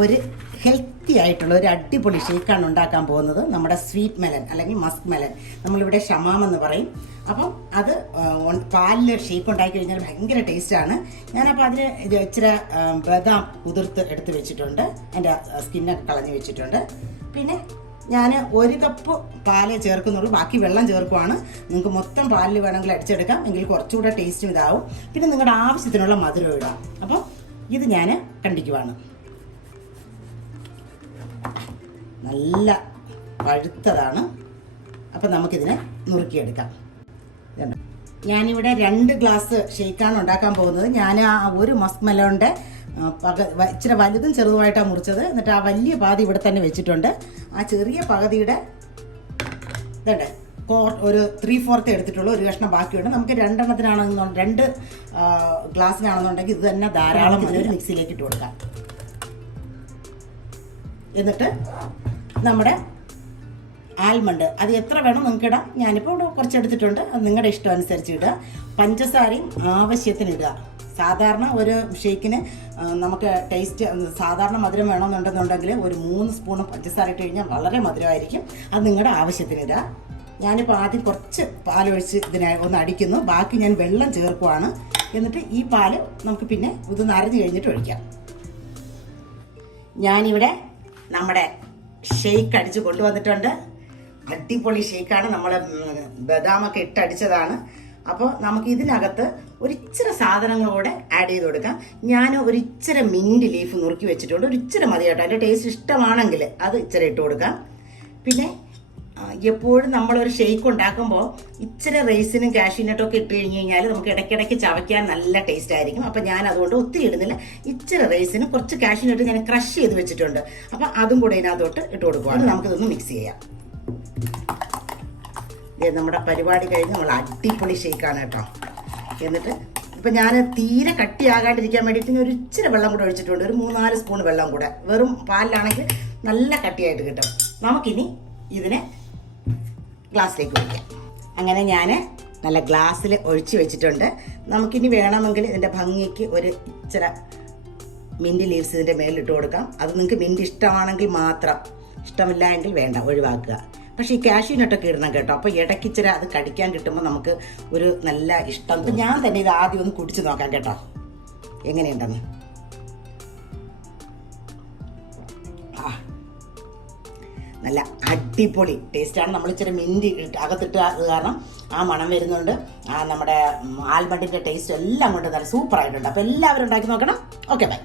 ഒരു ഹെൽത്തി ആയിട്ടുള്ള ഒരു അടിപൊളി ഷേക്കാണ് ഉണ്ടാക്കാൻ പോകുന്നത്. നമ്മുടെ സ്വീറ്റ് മെലൻ അല്ലെങ്കിൽ മസ്ക് മെലൻ നമ്മളിവിടെ ഷമാം എന്ന് പറയും. അപ്പം അത് പാലിൽ ഷേക്ക് ഉണ്ടാക്കി കഴിഞ്ഞാൽ ഭയങ്കര ടേസ്റ്റാണ് ഞാനപ്പോൾ അതിന് ഇത് ഇച്ചിരി ബദാം കുതിർത്ത് എടുത്ത് വെച്ചിട്ടുണ്ട്. എന്റെ സ്കിന്നൊക്കെ കളഞ്ഞ് വെച്ചിട്ടുണ്ട്. പിന്നെ ഞാൻ ഒരു കപ്പ് പാലേ ചേർക്കുന്നുള്ളൂ. ബാക്കി വെള്ളം ചേർക്കുവാണ്. നിങ്ങൾക്ക് മൊത്തം പാലിൽ വേണമെങ്കിൽ അടിച്ചെടുക്കാം. എങ്കിൽ കുറച്ചുകൂടെ ടേസ്റ്റും ഇതാവും. പിന്നെ നിങ്ങളുടെ ആവശ്യത്തിനുള്ള മധുരം ഇടാം. അപ്പം ഇത് ഞാൻ കണ്ടിക്കുവാണ്. നല്ല പഴുത്തതാണ്. അപ്പം നമുക്കിതിനെ നുറുക്കിയെടുക്കാം. ഞാനിവിടെ രണ്ട് ഗ്ലാസ് ഷെയ്ക്കാണ് ഉണ്ടാക്കാൻ പോകുന്നത്. ഞാൻ ആ ഒരു മസ്ക് മെലോണിന്റെ പക ഇച്ചിരി വലുതും ചെറുതുമായിട്ടാണ് മുറിച്ചത്. എന്നിട്ട് ആ വലിയ പാതി ഇവിടെ തന്നെ വെച്ചിട്ടുണ്ട്. ആ ചെറിയ പകുതിയുടെ ഇതുണ്ട്. കോർ ഒരു ത്രീ ഫോർത്ത് എടുത്തിട്ടുള്ളൂ ഒരു കഷ്ണം ബാക്കിയുണ്ട്. നമുക്ക് രണ്ടെണ്ണത്തിനാണെന്നു രണ്ട് ഗ്ലാസ്സിനാണെന്നുണ്ടെങ്കിൽ ഇത് തന്നെ ധാരാളം ഒരു മിക്സിയിലേക്ക് ഇട്ട് കൊടുക്കാം. എന്നിട്ട് നമ്മുടെ ആൽമണ്ട്. അത് എത്ര വേണം നിങ്ങൾക്ക് ഇടാം. ഞാനിപ്പോൾ ഇവിടെ കുറച്ച് എടുത്തിട്ടുണ്ട്. അത് നിങ്ങളുടെ ഇഷ്ടം അനുസരിച്ച് ഇടുക. പഞ്ചസാരയും ആവശ്യത്തിന് ഇടുക. സാധാരണ ഒരു ഷേക്കിന് നമുക്ക് ടേസ്റ്റ് സാധാരണ മധുരം വേണമെന്നുണ്ടെന്നുണ്ടെങ്കിൽ ഒരു മൂന്ന് സ്പൂൺ പഞ്ചസാര ഇട്ട് കഴിഞ്ഞാൽ വളരെ മധുരമായിരിക്കും. അത് നിങ്ങളുടെ ആവശ്യത്തിന് ഇടുക. ഞാനിപ്പോൾ ആദ്യം കുറച്ച് പാലൊഴിച്ച് ഇതിനായി ഒന്ന് അടിക്കുന്നു. ബാക്കി ഞാൻ വെള്ളം ചേർക്കുവാണ്. എന്നിട്ട് ഈ പാൽ നമുക്ക് പിന്നെ ഇത് നരഞ്ഞു കഴിഞ്ഞിട്ട് ഒഴിക്കാം. ഞാനിവിടെ നമ്മുടെ ഷെയ്ക്ക് അടിച്ച് കൊണ്ടുവന്നിട്ടുണ്ട്. അടിപൊളി ഷെയ്ക്കാണ് നമ്മൾ ബദാമൊക്കെ ഇട്ടടിച്ചതാണ് അപ്പോൾ നമുക്ക് ഇതിനകത്ത് ഒരിച്ചിരി സാധനങ്ങളൂടെ ആഡ് ചെയ്ത് കൊടുക്കാം. ഞാൻ ഒരിച്ചിരി മിന്റ് ലീഫ് നുറുക്കി വെച്ചിട്ടുണ്ട്. ഒരിച്ചിരി മതി കേട്ടോ. അതിന്റെ ടേസ്റ്റ് ഇഷ്ടമാണെങ്കിൽ അത് ഇച്ചിരി ഇട്ട് കൊടുക്കാം. പിന്നെ എപ്പോഴും നമ്മളൊരു ഷെയ്ക്ക് ഉണ്ടാക്കുമ്പോൾ ഇച്ചിരി റൈസിനും കാഷ്യൂനട്ടും ഒക്കെ ഇട്ട് കഴിഞ്ഞ് കഴിഞ്ഞാൽ നമുക്ക് ഇടയ്ക്കിടയ്ക്ക് ചവയ്ക്കാൻ നല്ല ടേസ്റ്റ് ആയിരിക്കും. അപ്പം ഞാൻ അതുകൊണ്ട് ഒത്തിരി ഇടുന്നില്ല. ഇച്ചിരി റൈസിനും കുറച്ച് കാഷ്യൂനട്ട് ഞാൻ ക്രഷ് ചെയ്ത് വെച്ചിട്ടുണ്ട്. അപ്പം അതും കൂടെ ഇതിനകത്തോട്ട് ഇട്ട് കൊടുക്കുകയാണ് നമുക്കിതൊന്ന് മിക്സ് ചെയ്യാം. നമ്മുടെ പരിപാടി കഴിഞ്ഞ് നമ്മൾ അടിപൊളി ഷെയ്ക്കാണ് കേട്ടോ. എന്നിട്ട് ഇപ്പം ഞാൻ തീരെ കട്ടിയാകാണ്ടിരിക്കാൻ വേണ്ടിയിട്ട് ഞാൻ ഒരു ഇച്ചിരി വെള്ളം കൂടെ ഒഴിച്ചിട്ടുണ്ട്. ഒരു മൂന്നാൽ സ്പൂൺ വെള്ളം കൂടെ. വെറും പാലിലാണെങ്കിൽ നല്ല കട്ടിയായിട്ട് കിട്ടും. നമുക്കിനി ഇതിനെ ഗ്ലാസ്സിലേക്ക് ഒഴിക്കാം. അങ്ങനെ ഞാൻ നല്ല ഗ്ലാസ്സിൽ ഒഴിച്ച് വെച്ചിട്ടുണ്ട്. നമുക്കിനി വേണമെങ്കിൽ ഇതിന്റെ ഭംഗിക്ക് ഒരു ഇച്ചിര മിന്റ് ലീവ്സ് ഇതിന്റെ മേലിട്ട് കൊടുക്കാം. അത് നിങ്ങൾക്ക് മിന്റ് ഇഷ്ടമാണെങ്കിൽ മാത്രം. ഇഷ്ടമില്ല എങ്കിൽ വേണ്ട ഒഴിവാക്കുക. പക്ഷേ ഈ കാഷ്യൂനട്ടൊക്കെ ഇടണം കേട്ടോ. അപ്പോൾ ഇടയ്ക്ക് ഇച്ചിരി അത് കടിക്കാൻ കിട്ടുമ്പോൾ നമുക്ക് ഒരു നല്ല ഇഷ്ടം ഞാൻ തന്നെ ഇത് ആദ്യം ഒന്ന് കുടിച്ച് നോക്കാം കേട്ടോ. എങ്ങനെയുണ്ടെന്ന്? ആ. നല്ല അടിപൊളി ടേസ്റ്റാണ്. നമ്മൾ ഇച്ചിരി മിന്റ് അകത്തിട്ട് കാരണം ആ മണം വരുന്നുണ്ട്. ആ നമ്മുടെ ആൽമണ്ടിന്റെ ടേസ്റ്റ് എല്ലാം കൊണ്ട് നല്ല സൂപ്പറായിട്ടുണ്ട് അപ്പോൾ എല്ലാവരും ഉണ്ടാക്കി നോക്കണം. Okay bye